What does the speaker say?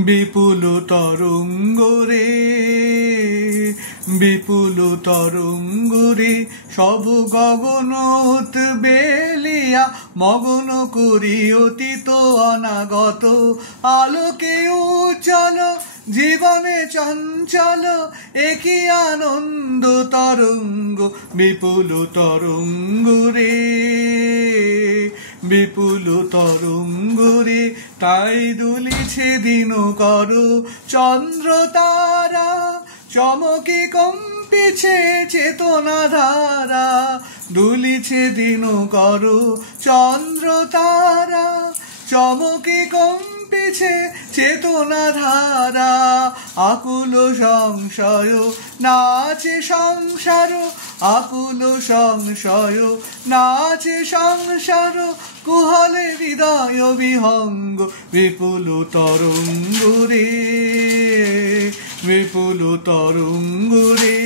বিপুল তরঙ্গ রে বিপুল তরঙ্গ রে সব গগনত বেলিয়া মগন করি অতীত অনাগত আলোকে উজ্জ্বল জীবনে চঞ্চল একই আনন্দ তরঙ্গ বিপুল তরঙ্গ রে বিপুল তরঙ্গ রে তাই দুলিছে দিন করো চন্দ্র তারা চমকে কম্পিছে চেতনা ধারা দুলিছে দিন করো চন্দ্র তারা চমকে কম্পিছে চেতনা ধারা আকুল সংশয় নাচে সংসার আকুল সংশয় নাচে সংসার কুহলে হৃদয় বিহঙ্গ বিপুল তরঙ্গ রে বিপুল তরঙ্গ রে।